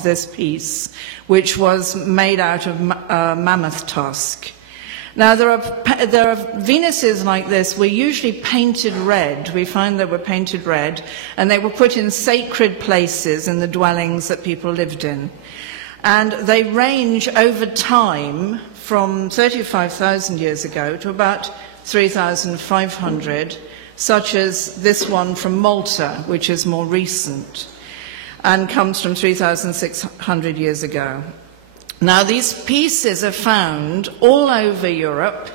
of this piece, which was made out of mammoth tusk. Now, there are Venuses like this were usually painted red. We find they were painted red, and they were put in sacred places in the dwellings that people lived in. And they range over time from 35,000 years ago to about 3,500, such as this one from Malta, which is more recent, and comes from 3,600 years ago. Now, these pieces are found all over Europe,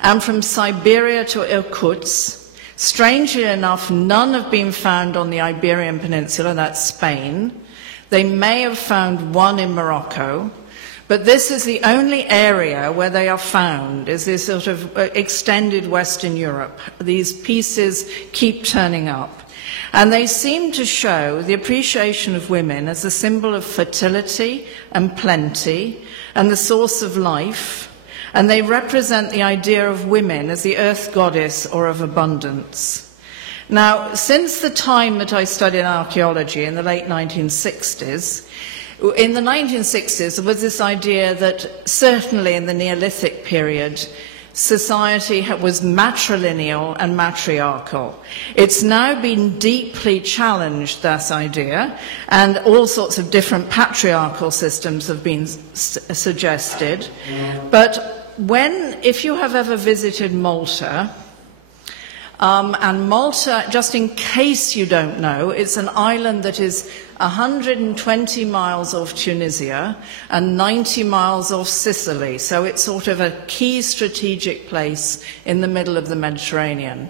and from Siberia to Irkutsk. Strangely enough, none have been found on the Iberian Peninsula, that's Spain. They may have found one in Morocco, but this is the only area where they are found, is this sort of extended Western Europe. These pieces keep turning up. And they seem to show the appreciation of women as a symbol of fertility and plenty and the source of life. And they represent the idea of women as the earth goddess or of abundance. Now, since the time that I studied archaeology in the late 1960s, in the 1960s there was this idea that certainly in the Neolithic period, society was matrilineal and matriarchal. It's now been deeply challenged, this idea, and all sorts of different patriarchal systems have been suggested. But if you have ever visited Malta, and Malta, just in case you don't know, it's an island that is 120 miles off Tunisia and 90 miles off Sicily. So it's sort of a key strategic place in the middle of the Mediterranean.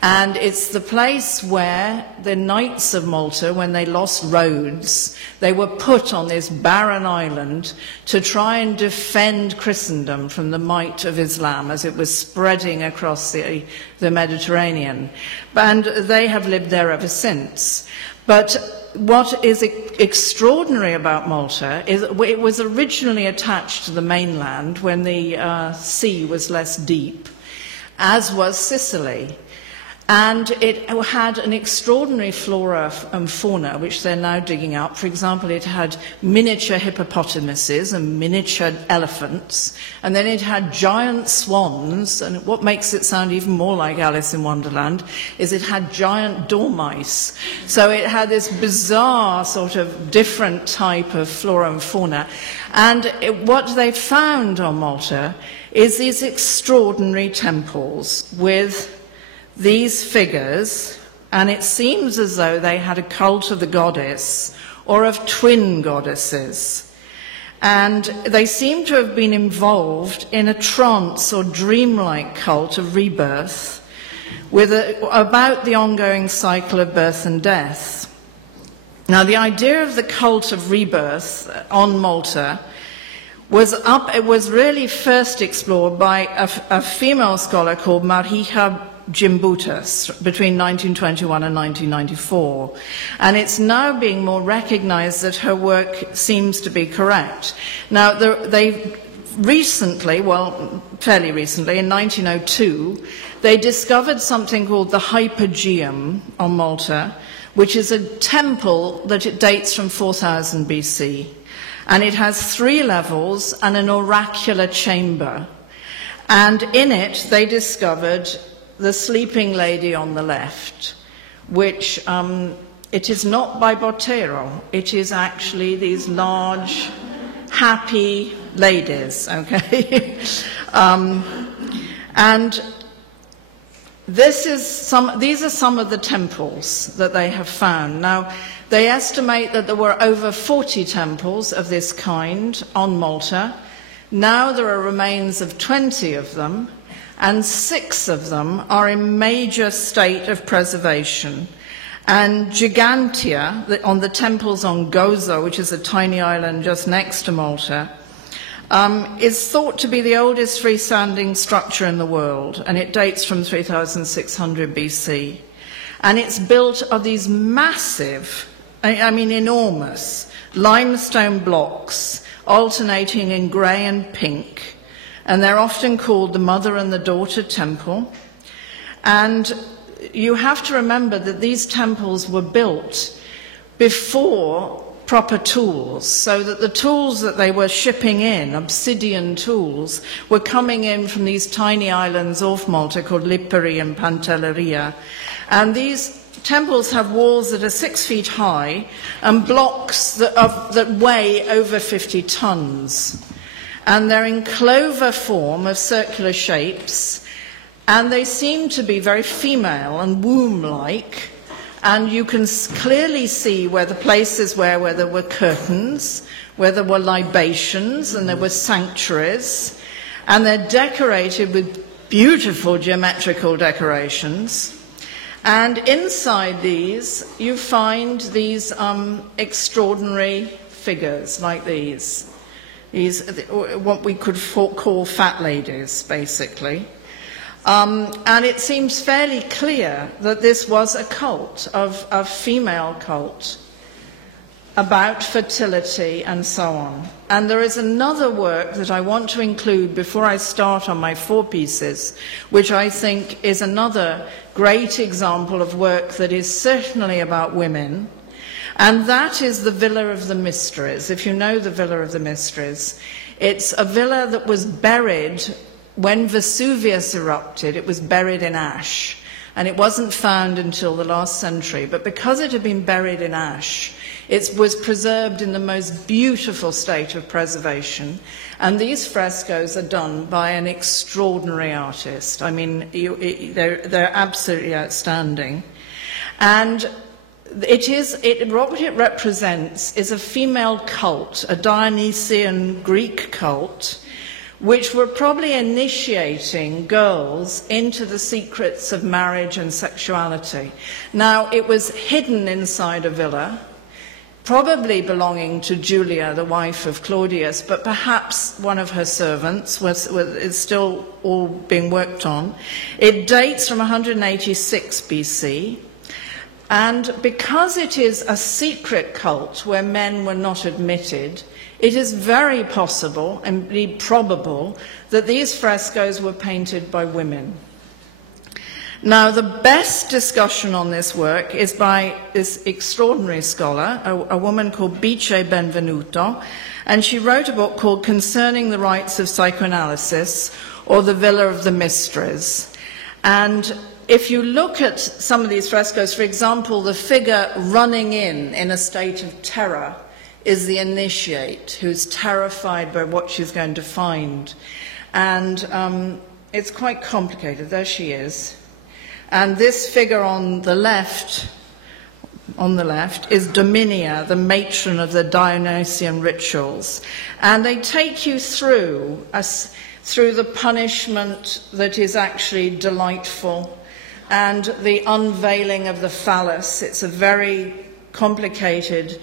And it's the place where the Knights of Malta, when they lost Rhodes, they were put on this barren island to try and defend Christendom from the might of Islam as it was spreading across the Mediterranean. And they have lived there ever since. But what is extraordinary about Malta is it was originally attached to the mainland when the sea was less deep, as was Sicily. And it had an extraordinary flora and fauna, which they're now digging up. For example, it had miniature hippopotamuses and miniature elephants, and then it had giant swans, and what makes it sound even more like Alice in Wonderland is it had giant dormice. So it had this bizarre sort of different type of flora and fauna. And what they found on Malta is these extraordinary temples with these figures, and it seems as though they had a cult of the goddess or of twin goddesses. And they seem to have been involved in a trance or dreamlike cult of rebirth about the ongoing cycle of birth and death. Now, the idea of the cult of rebirth on Malta it was really first explored by a female scholar called Mariha Gimbutas between 1921 and 1994, and it's now being more recognized that her work seems to be correct. Now, they recently, fairly recently, in 1902, they discovered something called the Hypogeum on Malta, which is a temple that it dates from 4000 BC, and it has 3 levels and an oracular chamber, and in it they discovered the sleeping lady on the left, which it is not by Botero. It is actually these large, happy ladies, okay? And these are some of the temples that they have found. Now, they estimate that there were over 40 temples of this kind on Malta. Now there are remains of 20 of them, and 6 of them are in major state of preservation. And Gigantia, on the temples on Gozo, which is a tiny island just next to Malta, is thought to be the oldest freestanding structure in the world, and it dates from 3600 BC. And it's built of these massive, enormous, limestone blocks, alternating in grey and pink, and they're often called the Mother and the Daughter Temple. And you have to remember that these temples were built before proper tools, so that the tools that they were shipping in, obsidian tools, were coming in from these tiny islands off Malta called Lipari and Pantelleria. And these temples have walls that are 6 feet high and blocks that weigh over 50 tons. And they're in clover form of circular shapes, and they seem to be very female and womb-like. And you can clearly see where the places where there were curtains, where there were libations, and there were sanctuaries. And they're decorated with beautiful geometrical decorations. And inside these, you find these extraordinary figures like these. These, what we could call fat ladies, basically. And it seems fairly clear that this was a cult, a female cult, about fertility and so on. And there is another work that I want to include before I start on my 4 pieces, which I think is another great example of work that is certainly about women, and that is the Villa of the Mysteries. If you know the Villa of the Mysteries, it's a villa that was buried when Vesuvius erupted. It was buried in ash, and it wasn't found until the last century. But because it had been buried in ash, it was preserved in the most beautiful state of preservation. And these frescoes are done by an extraordinary artist. I mean, they're absolutely outstanding. And what it represents is a female cult, a Dionysian Greek cult, which were probably initiating girls into the secrets of marriage and sexuality. Now, it was hidden inside a villa, probably belonging to Julia, the wife of Claudius, but perhaps one of her servants. It's still all being worked on. It dates from 186 BC. And because it is a secret cult where men were not admitted, it is very possible, and indeed probable, that these frescoes were painted by women. Now, the best discussion on this work is by this extraordinary scholar, a woman called Bice Benvenuto, and she wrote a book called Concerning the Rites of Psychoanalysis, or The Villa of the Mysteries. And if you look at some of these frescoes, for example, the figure running in a state of terror is the initiate, who's terrified by what she's going to find. And it's quite complicated. There she is. And this figure on the left is Dominia, the matron of the Dionysian rituals. And they take you through the punishment that is actually delightful, and the unveiling of the phallus. It's a very complicated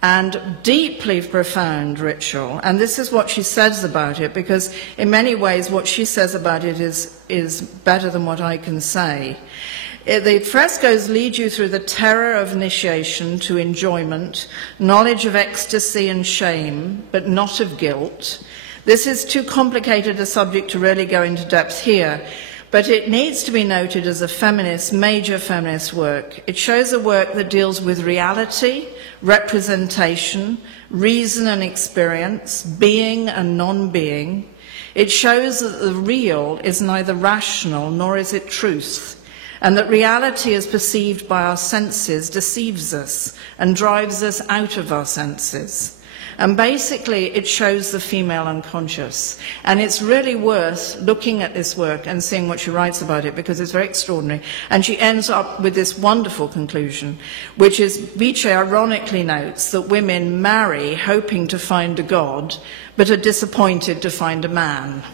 and deeply profound ritual. And this is what she says about it, because in many ways what she says about it is better than what I can say. The frescoes lead you through the terror of initiation to enjoyment, knowledge of ecstasy and shame, but not of guilt. This is too complicated a subject to really go into depth here, but it needs to be noted as a major feminist work. It shows a work that deals with reality, representation, reason and experience, being and non-being. It shows that the real is neither rational nor is it truth, and that reality as perceived by our senses deceives us and drives us out of our senses. And basically, it shows the female unconscious. And it's really worth looking at this work and seeing what she writes about it, because it's very extraordinary. And she ends up with this wonderful conclusion, which is, Bice ironically notes that women marry hoping to find a god, but are disappointed to find a man.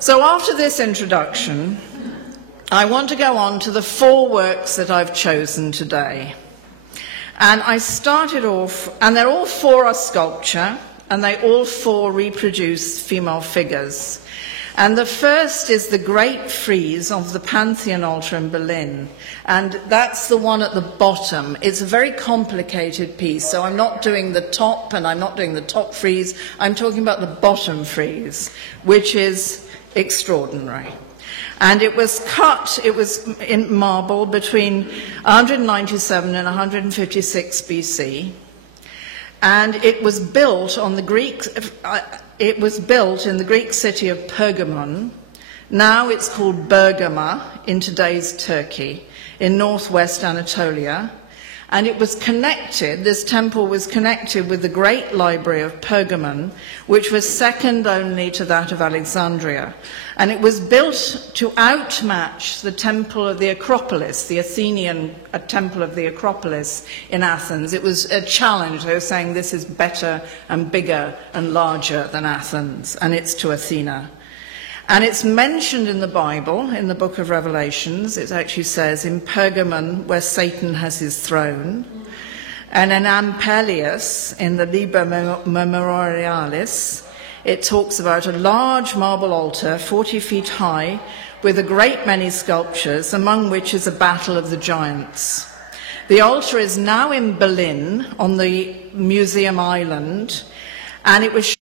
So after this introduction, I want to go on to the 4 works that I've chosen today. And I started off, and they're all 4 are sculpture, and they all 4 reproduce female figures. And the first is the Great Frieze of the Pantheon altar in Berlin. And that's the one at the bottom. It's a very complicated piece, so I'm not doing the top, and I'm not doing the top frieze. I'm talking about the bottom frieze, which is extraordinary. And it was cut, it was in marble between 197 and 156 BC. And it was built on the Greek, it was built in the Greek city of Pergamon. Now it's called Bergama in today's Turkey, in northwest Anatolia. And it was connected, this temple was connected with the great library of Pergamon, which was second only to that of Alexandria. And it was built to outmatch the temple of the Acropolis, the Athenian temple of the Acropolis in Athens. It was a challenge. They were saying this is better and bigger and larger than Athens, and it's to Athena. And it's mentioned in the Bible, in the book of Revelations. It actually says, in Pergamon, where Satan has his throne, and in Ampelius, in the Liber Memorialis, it talks about a large marble altar, 40 feet high, with a great many sculptures, among which is a battle of the giants. The altar is now in Berlin, on the Museum Island, and it was